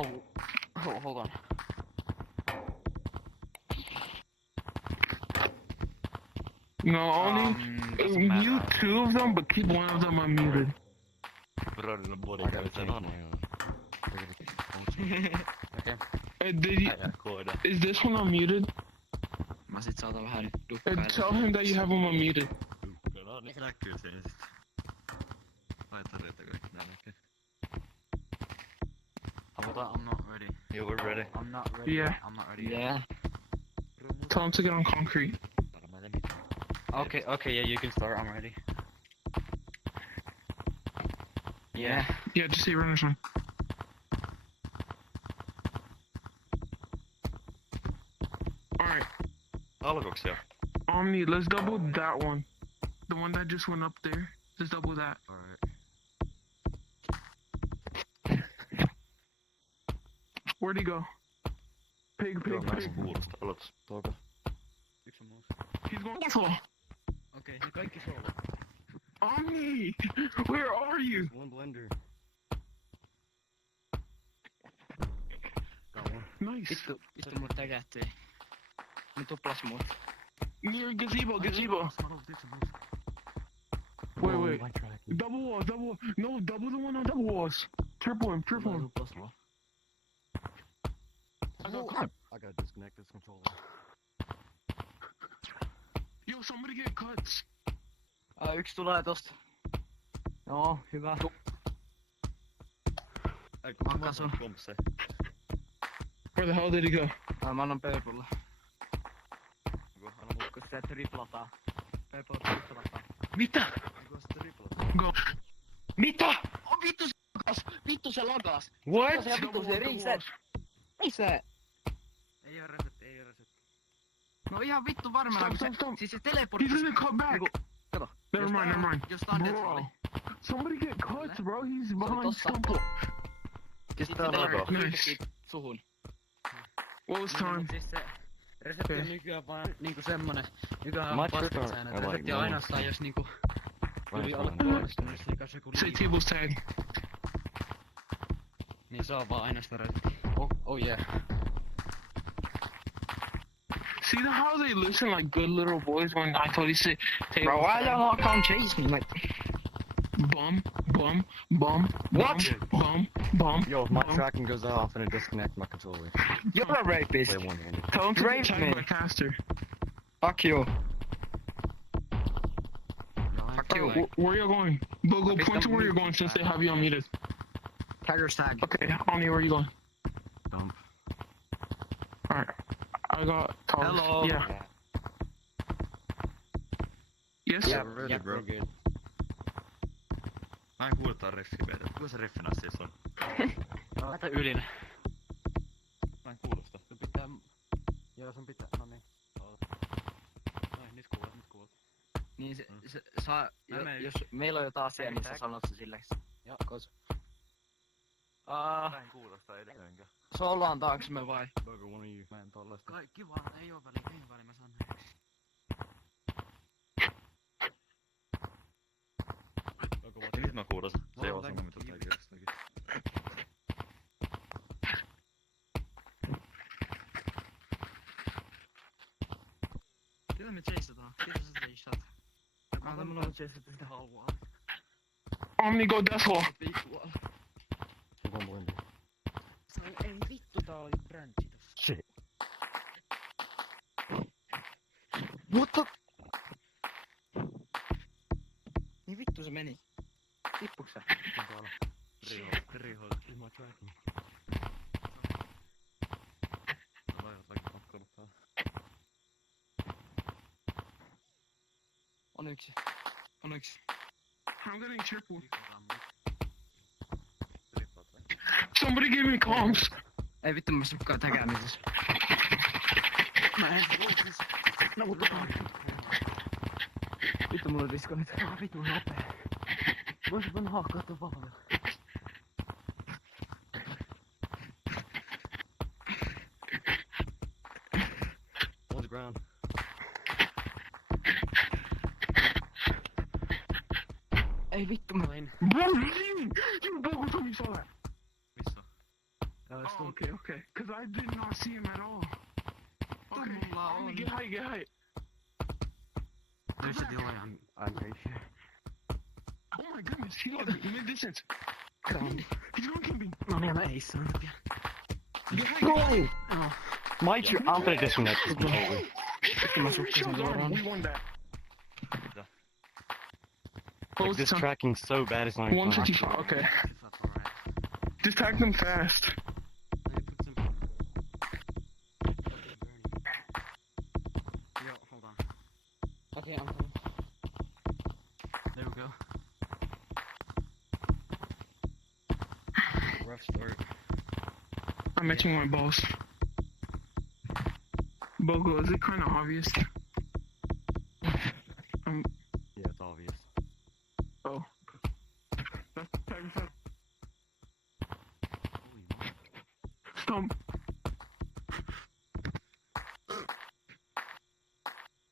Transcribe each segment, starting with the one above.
Oh, hold on. No, only Doesn't matter. mute 2 of them, but keep 1 of them unmuted. Brother, body I gotta käy change on. Okay. Did you? Koida. Is this one unmuted? Mä sit saatan vähän dukkailla. Tell him that you have him unmuted. No niin näkyy siinä sit. Laitareita kaikki nää näkyy. I'm not ready. You were ready. I'm not ready. Yeah. I'm not ready. Yeah. Tell him to get on concrete. Okay, yeah, you can start. I'm ready. Yeah. Yeah, just say runner's run. Alright, Alkoks jo? Omni, let's double that one. The one that just went up there. Just double that. Alright. Where'd he go? Pig. Kuulosta. Aloitas. Tuoko? Yksi on muus. He's going this way. Okei, niin kaikki solo. Omni! Where are you? One blender. Nice. Vittu mulle tägähti. Mun tuplas mut. Near gazebo. Wait. Double wall. No, double the one on double walls. Triple him. Tuplas mua. I gotta disconnect this controller. Yo, somebody get cuts. Yksi tulee tosta. Joo, hyvä. Makasu. Kumpse. Where the hell did he go? Mä annan Purplella. Anna mulle. Kun se triplataan. Purple triplataan. Mitä? Onko se triplataan? Go. Mitä? Oh, vittu se lagas. What? Se vittu se reset. Reset. Ei oo reset. No ihan vittu varmana, kun se, Stop. siis se teleportti. He's gonna come back. Kato. Never mind. Jos tää on neutraali. Somebody get cuts, bro. He's behind tossa. Stumple. Siis tää on lagas. Nice. Suhun. What was time? Siis se resetti on Okay. nykyään vaan niinku semmonen. Nykyään on Much paskat better. säännöt. I like Resetti on those. ainoastaan jos niinku yli Right, alle fine. puolesta, niin se kanssa joku Say liikaa. tables tag. Niin se on vaan ainoastaan resetti. Oh yeah. See how they listen like good little boys when I told you to say tables Bro, why tag? don't all come chase me? Like, Bum. What? Bum. Yo, if my tracking goes off and it disconnects my controller. you're a rapist. Play one-handed. Tell him to Rape get tagged me. by caster. Fuck you. Fuck you. Where you going? Go point to where you're going since they have you unmuted. Tiger's tag. Okay, Omni, where you going? Dump. Alright. I got towers. Hello. Yeah. Yes? Yeah, ready, bro. Good. Mä en kuule tää reffi meitä. Kuka se reffin asiassa on? Laita ylin. Mä en kuule sitä. Sun pitää... Joo, sun pitää... No niin. Ai, nyt kuulet. Niin se saa... Mä menen Jos meillä on jotain asiaa, niin sä sanot se silleen. Joo, kos. Mä en kuule sitä edelleenkään. Solaan taakse me vai? Bugger, one of you. Mä en tollaista. Kaikki vaan, ei oo väliä, mä saan nähdäksi. Nyt mä kuulen sen. Se ei oo sun mitä tää kirjastakin. Kyllä me chasetaan. Kiitos, että ei shot. Mä otan mun on chasetä sitä halvaa. Omni, go death wall. Pikkualla. One blender. Ei vittu, tää oli brändi tossa. Shit. What the... Niin vittu se meni. Tippuks sä? Rihoil. Is my tracking? Laivat vaikka pakkailuttaa. On yksi. I'm getting triple. Rippaat vai? Somebody give me comms. Ei vittu, mä sukkaan täkäämisessä. Mä en siis. No mutta... Vittu, mulla on disko nyt. Vittu nopea. Voisit mennä hakkaa tuon palvelu. On the ground. Ei vittu, mä vein. Bro, you bogus when you saw that. Missä? Oh, okay. Cause I did not see him at all. Okay, Mulla on. get height. There's a delay. I'm very sure. Oh my goodness, he's like mid-distance. Grandi. He's going camping. No niin, mä ei saanut vielä. Get height. Oh. Might you Anthony disconnect this controller? Sitten mä sukkasin suoraan. We won that. Like this tracking's so bad it's not even 155, okay. Just tag them fast. Yo, hold on. Okay, Anthony. There we go. Rough start. I'm matching my balls. Bogo, is it kind of obvious? Yeah, it's obvious. Oh. That's tag fast. Holy moly. Stump.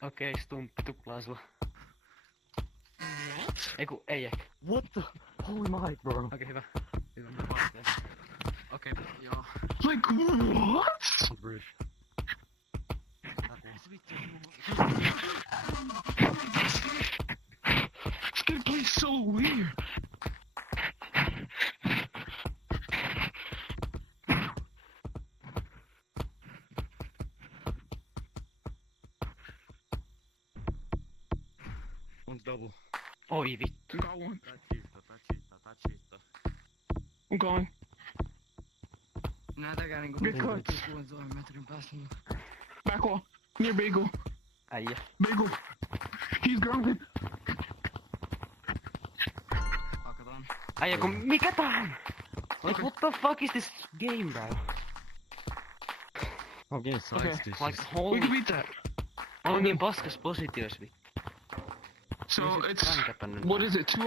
Okei, Stumppi tuplaa sua. Eiku, ei ehkä. What the? Holy mic, bro. Okei, hyvä. Hyvä, mä vastaan. Okei, joo. Like, what? Bridge. This kid plays so weird. One's double. Oi vittu. Got one. Tää cheattaa. I'm going. Näytäkää niinku Good cut. 600 metrin päässä. Back wall. Near Bagel. Äijä. Bagel. He's grounded. Hakataan. Äijä kun mikä tää on? Like what the fuck is this game, bro? I'm getting Okay. Like We holy... can beat that. On niin paskas positios vittu. So Missä it's, rankäpä nyt? what is it, 2-0?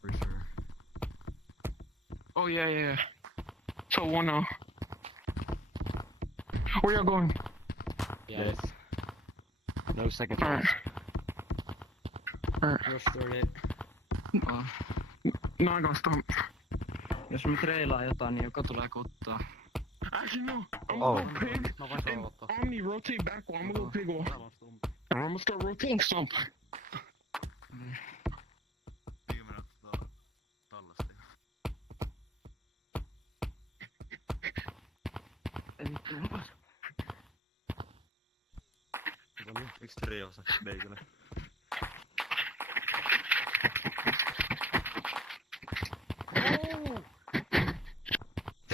For sure. Oh yeah. So 1-0. Where y'all going? Yes. No second Alright. thoughts. Rush through it. Oh. No, I got stumped. Jos me treilaa jotain, niin joka tulee kuttaa. Actually, no. I'm Oh. gonna go pig Mä voin and soolottaa. Omni rotate back wall. I'm gonna go pig wall. Täällä on Stumppi. And I'm gonna start rotating stump. Eikö mennä tallasta? Ei vittu, lupas. Yksi triosa, Bacon.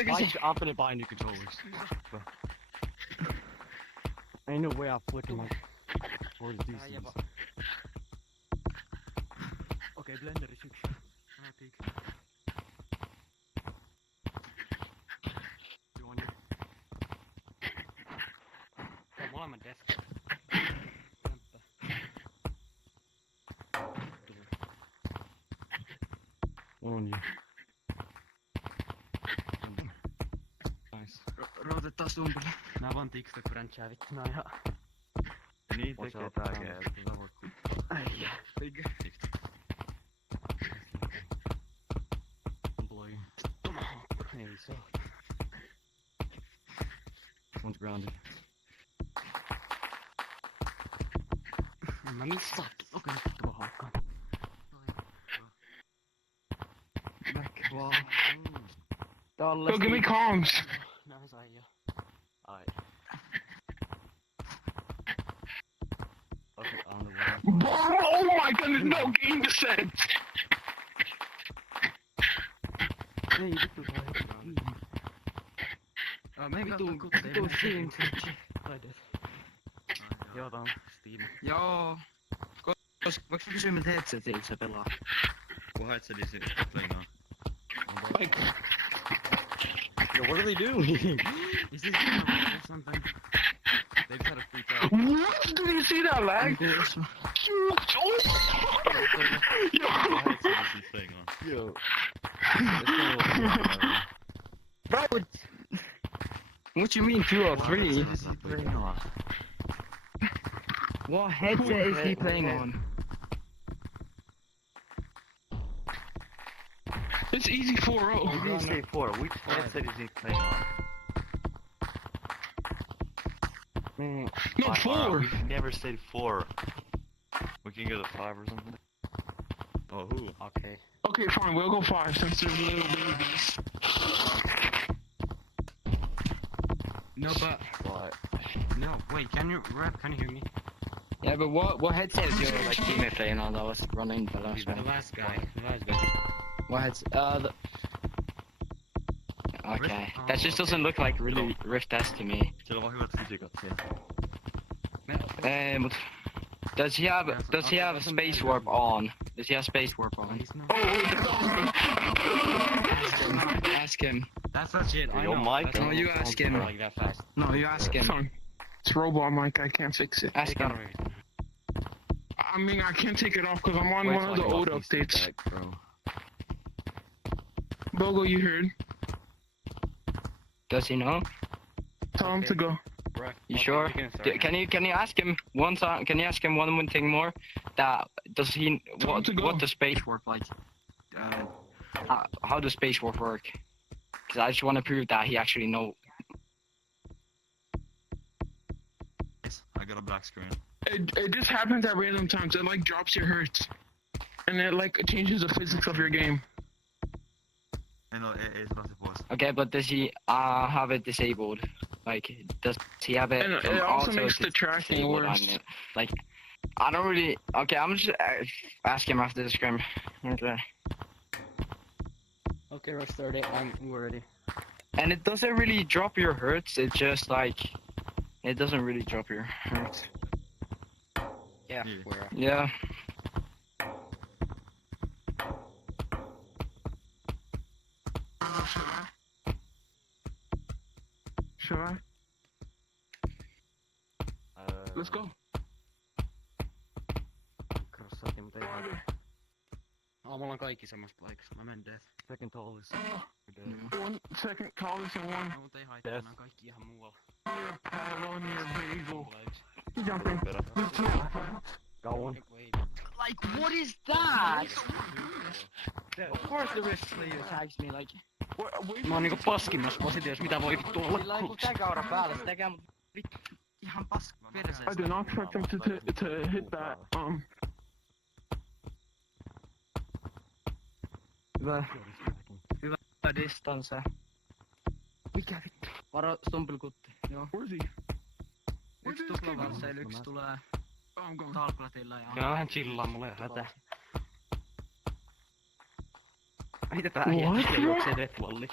Why is Anthony buying new controllers? Ain't no way I'm flicking my... Or the DCs. Okei, blenderi syksy. Älä piik. You on your... Tää on molemmat desk. On you. Nice. Rotetaan stumpille. Nää vaan TikTok-bränchää vittu, nää ihan... Niin Voisi tekee ottaa tääkin, tämän. että sä voit Äijä. Eikö? Blue. Ei se. One's grounded. En mä missaa. Okei, nyt tuo haukkaan. Back wall. Go give me comms. Näin sai jo. Ai. Okay, on the way. Oh my goodness, no game descent. Ei vittu kai. Me Vittu, katsotaan vittu siinä. Joo, tää on Steam. Joo. Voinko mä kysyä, mitä headsetillä se pelaa? Kun headsetissä playing on. Like, Yo, what are they doing? Is this game or something? They've had a free trial. what? Did you see that lag? Kuulostaa. Yo. Headsetissä playing on. Yo. Bro, what you mean 2 or 3? What headset is he playing on? It's easy 4-0. You didn't say 4. Which headset is he playing on? Man, No, Alright, 4. we never said 4. We can go to 5 or something. Oh, who? okay. Okay, fine. We'll go 5 since they're little babies. No, but What? no. Wait, can you rap? Can you hear me? Yeah, but what headset is your like teammate playing on that was running the last The one? last guy. The last guy. What headset? Okay. Rift? That just Oh, doesn't look like really Rift S to me. Siellä on vaan hyvät fysiikat siellä. But does he have Okay, space warp on? Does he have space warp on? He's not. Ask him. That's legit. I Your know. mic? That's No, not- you ask him. Like that fast. No, you ask him. Fine. It's robot mic. I can't fix it. Ask him. I mean, I can't take it off because I'm on Wait one till of I the get old off these updates. back, bro. Bogo, you heard. Does he know? Tell him to go. You sure? Can you ask him one time? Can you ask him one thing more? That does he Tell him to go. what does space warp like? How does space warp work? Because I just want to prove that he actually know. Yes, I got a black screen. It just happens at random times. It like drops your hertz, and it like changes the physics of your game. No, ei se pääse pois. Okay, but does he have it disabled? Like, does he have it? And it also makes the tracking disabled on worse. it? Like, I don't really. Okay, I'm just ask him after the scrim. Okay. Okay, rush 30. We're ready. And it doesn't really drop your hertz. It's just like, it doesn't really drop your hertz. Yeah, Yeah. we're. Yeah. Should I? Let's go. Crossaakin, mutta ei haittaa. Mulla on kaikki samassa paikassa. Mä menen death. Second tallest. Mm. 1 second tallest and 1 No, mutta ei haittaa. Nämä on kaikki ihan muualla. pad on your bagel. Jumping. Kauan. Wait. Like, what is that? Of course the rift player tags me like. Mä oon niinku paskimmassa positiossa, mitä voi vittu olla. Sillä on joku täkäura päällä, se tekee mut vittu ihan paska perseestä. I did not expect them to hit that. Hyvä distance. Mikä vittu? Varo stumpilkutti, joo. Where's he? Yksi tuplavalseilla, yksi tulee Oh, I'm going. talklatilla ja... Kyllä vähän chillaa, mulle ei hätä. Mitä tää What? äijä juoksee deathwalli?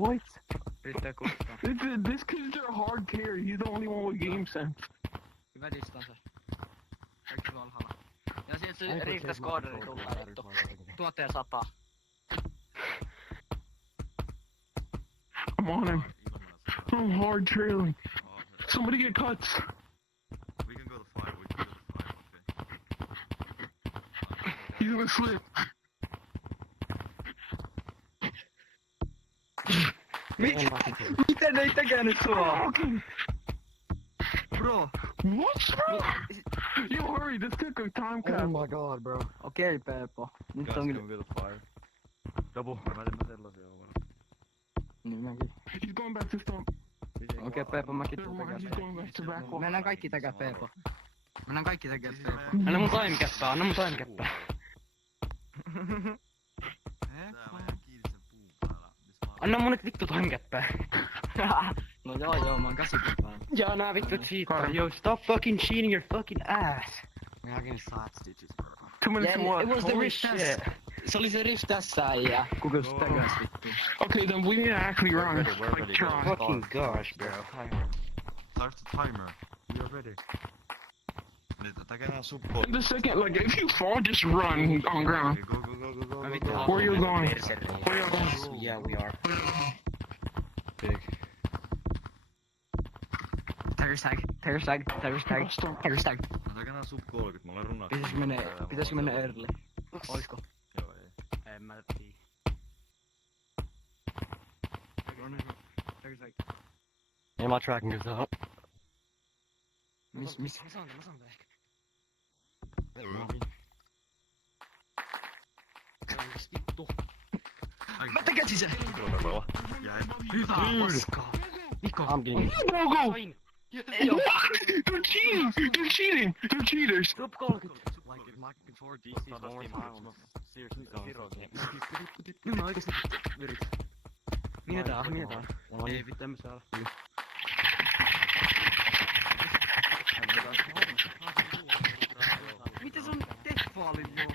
What? Yrittää kuttaa. This kid's their hard carry. He's the only one with game sense. Hyvä distance. Kaikki valhalla. Ja sieltä se riittäis kooderi tulee vittu. 1100. I'm on him. I'm hard trailing. Somebody get cuts. We can go to 5, we can go to 5, okay. He's gonna slip. Miten ei tekee nyt sua? Okay. Bro. What, bro? Yo, hurry. This took a time cap. Oh my god, bro. Okei, Peepo. Nyt Guys, on can kyllä... we go to 5? Double. Mä sellaisia on. Niin mäkin. He's going back to stump. Okei, Peepo, mäkin Never tuun mind. He's tekemään. going back to back wall. Mennään kaikki tekee Peepo. Mennään kaikki tekee Peepo. Anna mun timekäppää, anna mun timekäppää. Tää mä jään kiinni sen puun päällä. Anna mun nyt vittu timekäppää. No joo, mä oon 80 Ja nää vittu cheataa. Yo, stop fucking cheating your fucking ass. We're getting side stitches, bro. 2 minutes Yeah, and what? it was the Holy rift shit. test. Se oli se rift tässä äijä. Kuka se tekäs vittu? Okay, then we need to actually We're run. ready, we're Like, ready. try. Fucking gosh, bro. Start the timer. We are ready. Nyt tehdään support. In the second, like, if you fall, just run on ground. Go, go, go, go, go, Mä go, vittu go. Where you going? perselle. Where you going? Yeah, we are. Big. Tiger stag, tiger stag, tiger stag, Stop. tiger stag. Mä tehdään sub 30, mä olen runnaa. Pitäisikö mennä early? Oisko? Joo, ei. En mä tiedä. Tiger stag. Ei mä tracking this out. Miss. Mä saan tää ehkä. Yes, vittu. Mä tekäsin sen! Jäi. Hyvä paskaa! Niko! I'm getting Go, go! Sain. Ei oo! They're cheating! They're cheating! They're cheaters! Top 30. Like if my controller This just is started more steaming, time. it's seriously zero game. Nyt mä oikeesti yritän. Mietitään. Ei vittu, en mä saa. Miten se on deathfallin luo?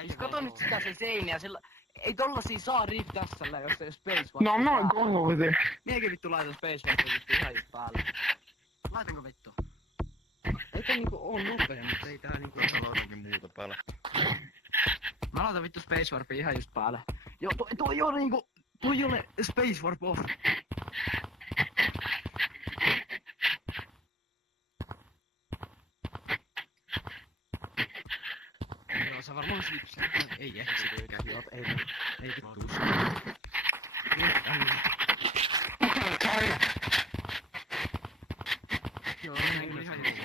Siis kato nyt sitä sen seiniä, sillä... Ei tollasia saa riftässällä, jos ei space war. No, I'm not going over there. Minäkin vittu laitan space war vittu ihan just päälle. Laitanko vittu? Eikä niinku oo nopea, mutta ei tää niinku... Tuossa on jotakin muuta päällä. Mä laitan vittu space warpin ihan just päälle. Joo, toi on niinku... Toi ei ole space warp off. Joo, sä varmaan slipsi. Ei ehdi sitäkään. Joo, ei vittu. Joo, näin ihan just.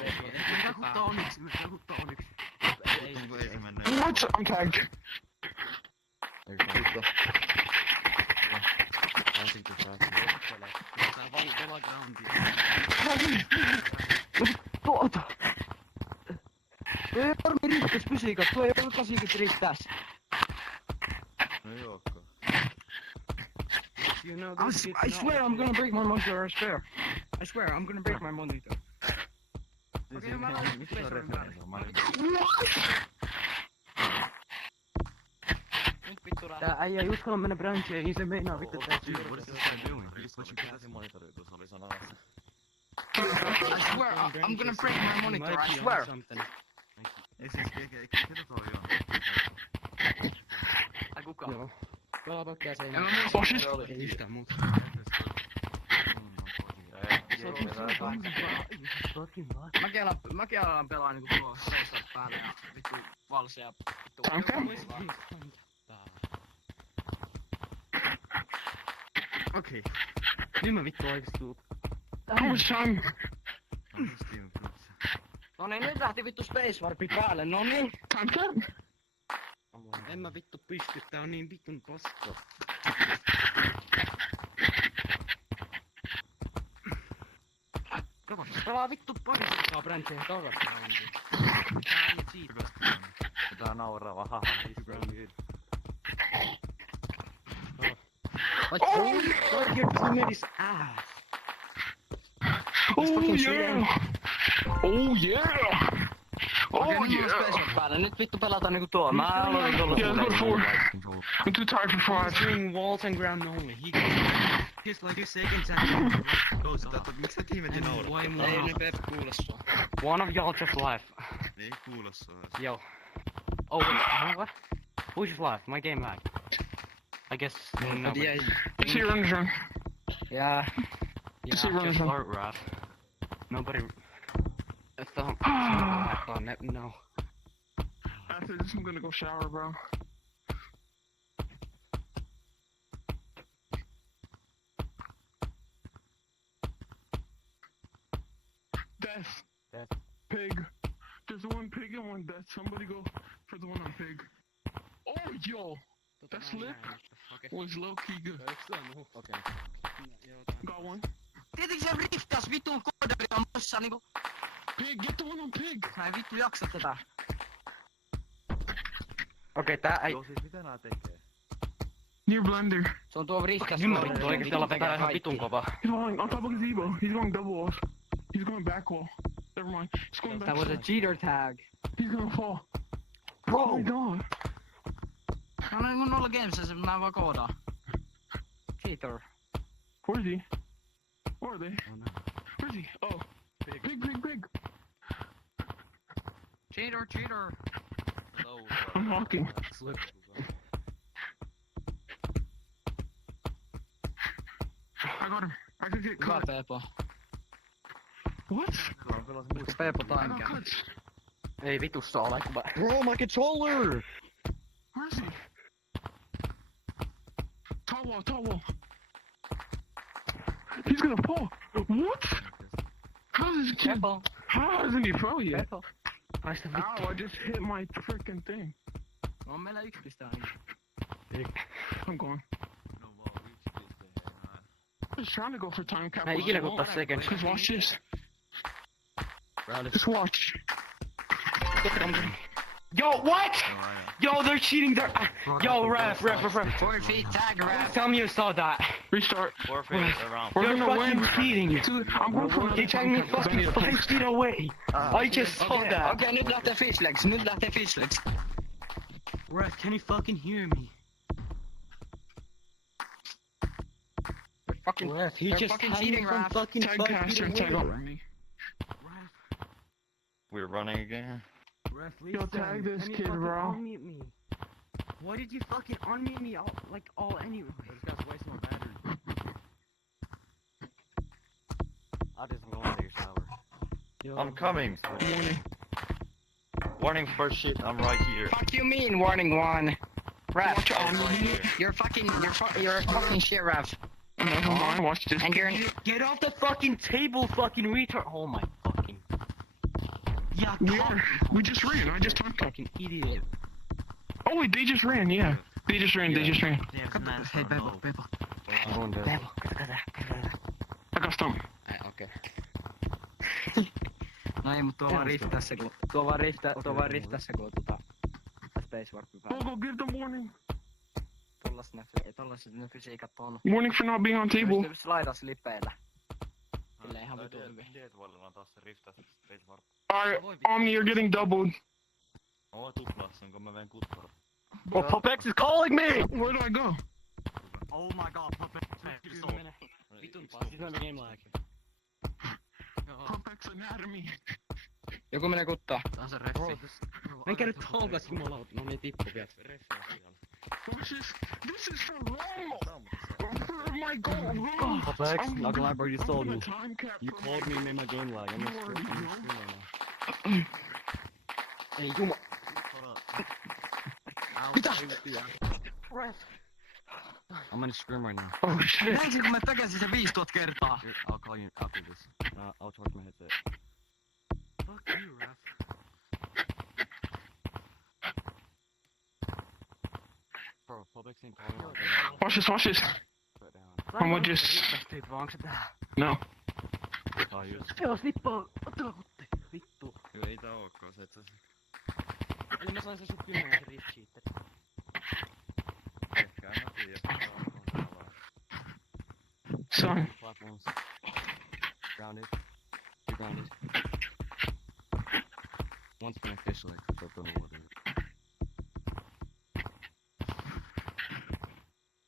Mä huttaa oniksi, Ei mennä. What? I'm tagged. Tää vaan kola groundia. Tuota! Toi ei varmi riftäs fysiikas, toi ei ole 80 riftäs. No jookaan. You know I swear I'm gonna break my monitor, I swear. I swear I'm gonna break my monitor. Okei, mä laitan Missä on referenssi? nyt vittu rää. Tää äijä ei uskalla mennä brancheihin, se meinaa vittu tää Dude, what is this guy doing? He's switching to the monitor, tuossa oli sana alas. I swear I'm gonna break my monitor, I swear. Ei siis, ketä toi on? Ai kuka? Joo. Pelaa pökkää En seinään. mä muista, Oh, shit. mitä se oli. Ei yhtään muuta. Mäkin alan pelaa niinku tuo Racer päälle ja vittu valsi ja vittu. Okei. Nyt mä vittu oikeesti tuut. How much time? No niin, nyt lähti vittu Space Warpi päälle, no niin. Time's up. En mä vittu pysty, tää on niin vittun paskaa. Kato, pelaa vittu pari sekkaa brancheja takas. Tää ei siitä. Tää on naurava, haha, he's really good. Like your teammate's ass. Oh yeah! Oh yeah! Okei, Oh nyt mulla on Space yeah! Warp päällä, nyt vittu pelataan niinku tuo. Mä aloin tuolla Yeah, let's go for Control. I'm too tired for He's 5. doing walls and ground only. He goes like a second time. Goes, miksi sä tiimetin nauraa? Ei nyt Pep kuule sua. One of y'all just left. Ei kuule sua. Yo. Oh wait, what? Who just left? My game lag. I guess. Mä tiedän. Let's see runs run. Jää. Let's see runs Just run. art rap. Nobody. No. After this, I'm gonna go shower, bro. Death. Death. Pig. There's one pig and one death. Somebody go for the one on pig. Oh, yo! That's lit. Was low key good. Okay. Got one. Tietenkin se riftas vitun koodari on muissa niinku. Pig, get the one on pig! Mä en vittu jaksa tätä. Okei, tää ei. Joo, siis mitä nää tekee? Near blender. Se on tuo riftas Nyt mä vittu oikeesti ollaan vetää ihan vitun kovaa. He's going on top of gazebo. He's going double walls. He's going back wall. Never mind. He's going back. That was a cheater tag. He's gonna fall. Bro! Oh my god. No niin kun nolla gamesissa mä vaan koodaan. Cheater. Where is he? Where are they? Where is he? Oh. Pig. Cheater. I'm walking. Slip. I got him. I could get Hyvä cut. Pepo. What? Pepo I got tankää. cuts. Ei vitussa ole. Bro, my controller! Where is he? Tall wall. He's gonna fall. What? How does this kid? Pepo. How hasn't he fell yet? Pepo. Naista vittu. Ow, I just hit my freaking thing. On meillä 1 piste aina. I'm going. No vaan 1 piste, hei. Just trying to go for time cap. Mä en ikinä kun taas second. Just watch this. Round Just watch. Yo, what? No, aina. Yo, they're cheating. Yo, ref. 4 feet tag ref. Tell me you saw that. Restart. Forfeit around. We're You're gonna fucking win. cheating. Dude, I'm going for They another tagged me time cap. 'cause I need fucking a 5 fix. feet away. I just saw that. Okei, nyt lähtee fishlegs. Nyt lähtee fishlegs. Ref, can you fucking hear me? Fucking Ref, he they're just fucking tagged me cheating, from ref. fucking Tag 5 feet caster, tag away. over me. Ref, We're running again. Ref, Yo, tag this can you kid, fucking bro. unmute me? Why did you fucking unmute me all anyway? This guy's wasting my battery. I just go into your shower. Yo, I'm coming. Warning. Warning first shit, I'm right here. Fuck you mean warning 1. Ref, Watch I'm on right me. here. you're a fucking shit ref. Never mind, watch this. And you're Get off the fucking table, fucking retard! Oh my fucking. Yeah, Yeah, we just ran. I just talked. fucking idiot. Oh wait, they just ran. Yeah, they just ran. They just ran. Hei Bebo. Bebo, kato. I got stump. Okei. No ei, mut tuo vaan riftassa kun... Tuo vaan riftassa kun Space Warpin Go, päällä. go, give them warning. Tollaset ne fysiikat on. Warning for not being on table. Pystyy slaidas lipeillä. Silleen ihan vitu hyvin. Deadwallilla on taas se riftas Space Warp. Alright, Omni, you're getting doubled. Oo tuplassa, kun mä veen kuttaa. Oh, Pupex is calling me! Where do I go? Oh my god, Pupex. Vitun passi, tämä game lag. Pupex anatomy. Joku menee kuttaa. Tää on se reffi. Menkää nyt taukas, jumalauta. No niin, tippu vielä. Reffi on siellä. This is for Romo. For my goal. Pupex, not gonna lie, bro, you sold me. Time cap You for called me and made my game lag. I'm You gonna already scream know. right now. Ei juma... Mitä? Ref. I'm gonna scream right now. Oh shit. Näinkö kun mä takäsin se 5000 kertaa? Here, I'll call you after this. I'll charge my headset. Fuck you, ref. Bro, Pupex ain't calling me. Watch this, watch this. Put it down. I'm gonna just. No. Oh, joo, snippaa. Ottako kutti? Vittu. Joo, ei tää ookkaan se, että Eli mä sain sen sun 10 se rift cheater. ehkä en mä tiedä. Son. Platforms. Grounded. You're grounded. One's been official, like, so don't know what it is.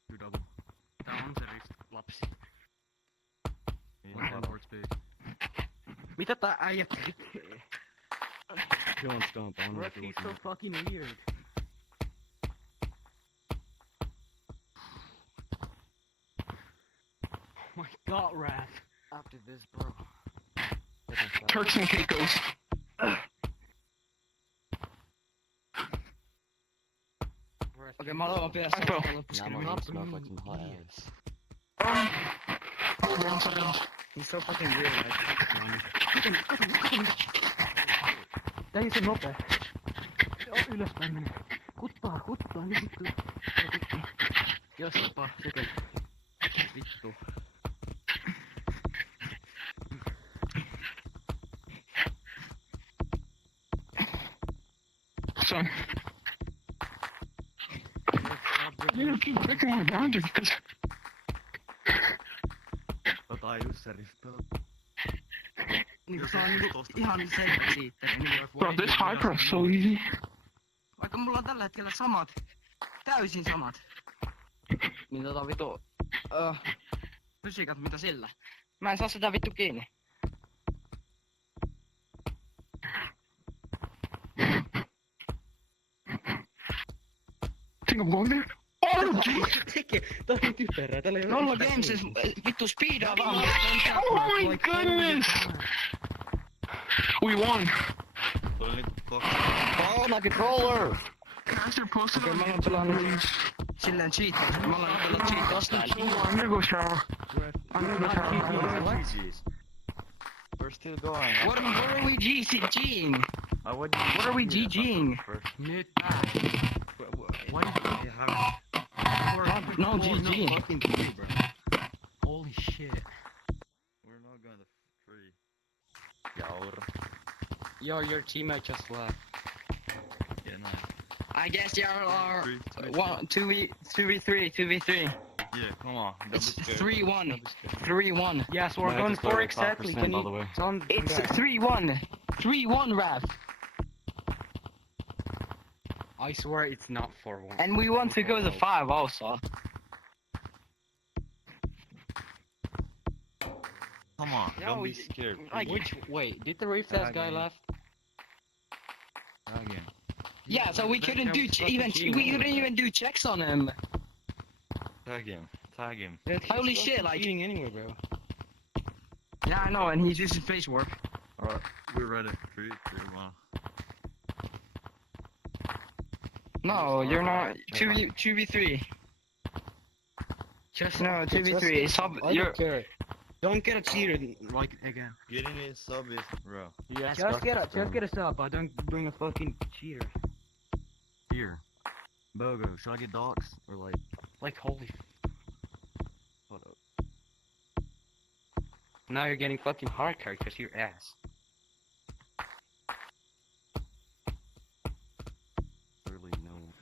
You're double. Tää on se rift, lapsi. Platform's big. Mitä tää äijä tekee? Kill and stomp, I don't know what you're looking at. Fucking weird. Oh my god, Raph. After this, bro. Turks and Caicos. Okei, mä aloitan pian I fell. He's so fucking weird, like. Tää ei se nopee. Joo, ylöspäin menee. Kuttaa, niin vittu. Jos jopa, sekö. Vittu. Son. You keep breaking my boundary because Just se riftää. Niinku se on niinku ihan selvä siitä. bro, this high press so easy. Vaikka mulla on tällä hetkellä samat. Täysin samat. Niin vitu... fysiikat mitä sillä. Mä en saa sitä vittu kiinni. Think I'm going there? Oh, Tekee, tää on typerää, täällä ei oo Nolla yhtään Games kiinni. vittu speedaa vaan. oh my goodness! We won. Tuli nyt kaksi. Oh, my controller! Caster posted Okei, on mä oon pelannut silleen cheat. Mä oon pelannut cheat-osta. I'm gonna go shower. I'm gonna go shower. We're still going. What are we GGing? I would. What are we GGing? First. Nyt Why do you have No, GG. fucking free, bro. Holy shit. We're not going to free. Yaur. Yo, your teammate just left. Yeah, nice. I guess y'all are Three, three, 2v3, 2v3. Yeah, come on. Don't It's be scared. 3-1. 3-1. Yes, we're No, going just for over exactly. 5%, Can by you? the way. It's 3-1. 3-1, Rav. I swear it's not 4-1. And we want to go to 5 also. Come on, No, don't be it's- scared. like- please. Wait, did the Rift Test guy Again. left? Again. Yeah, so we that couldn't guy do was fucking cheating we couldn't anyway. even do checks on him. Tag him. Tag him. Holy shit, like- cheating anyway, bro. Yeah, I know, and he's using face work. Alright, we're ready. 3, 2, 1. No, you're not. 2v3. Just No, 2v3. Sub. I You're. don't care. Don't get a cheater like again. Getting a sub is bro. Yeah, just get a sub, but don't bring a fucking cheater. Here. Bogo, should I get docs? Or Like holy. hold up. Now you're getting fucking hard card because you're ass. Really no.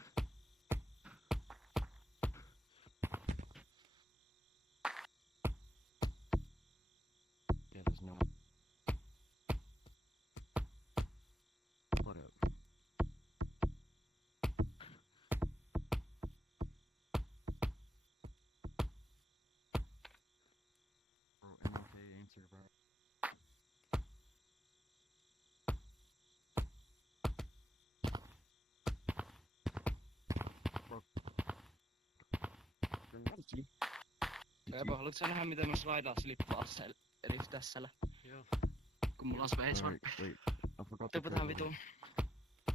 Yeah, there's no. What up? Bro, MLK answer, bro. Haluatko sä nähdä miten mä slaidaan slippaa Riftessellä? Joo. Kun mulla on space Wait, wait. I forgot the Tiputaan code. vituun.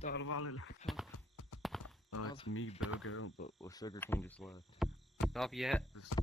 Tuolla vaalilla. It's me, Bogo, but Sugar King just left. Stop yet. Just